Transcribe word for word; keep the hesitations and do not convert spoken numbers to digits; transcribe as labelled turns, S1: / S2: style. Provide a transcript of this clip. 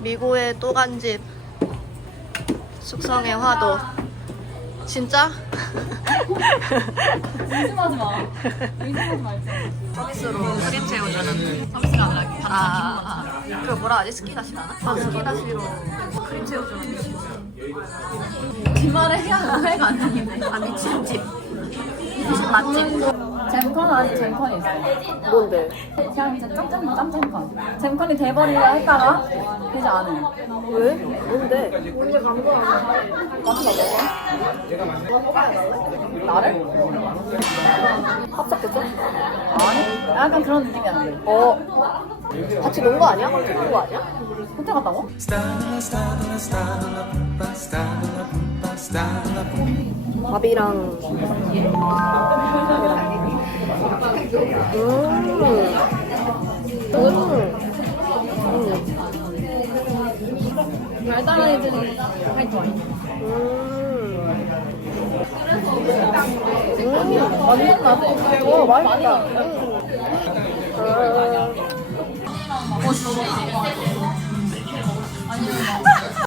S1: 미고의 또간집, 숙성의 화도. 진짜?
S2: 의심하지 마. 의심하지 말자.
S1: 서비스로 크림 채워주는. 서비스가 아니라 반찬 아, 아. 그 뭐라 하지? 스키다시 나나? 아, 스키다시로 크림 채워주는 집.
S2: 뒷말에 해야 오해가 안 되는데.
S1: 아니, 집집. 맛집.
S2: 잼컨 아니 잼컨이 있어.
S1: 뭔데?
S2: 그냥 진짜 짬짬 짬짬컨. 잼컨이 돼버리려 했다가 되지 않은.
S1: 왜? 뭔데? 뭔데 감동하는
S2: 맞춰 봐. 나를?
S1: 합석됐어?
S2: 아니. 약간 그런 느낌이 안 돼.
S1: 어. 같이 논 거 아니야? 호텔 간거 아니야?
S2: 호텔 갔다고?
S1: 밥이랑 음. 음. 음.
S2: 달달한 애들이 할 줄 아니.
S1: 음.
S2: 음. 완전 나대.
S1: 어, 맛있다.
S2: 음.
S1: 음.
S2: 어, 씨.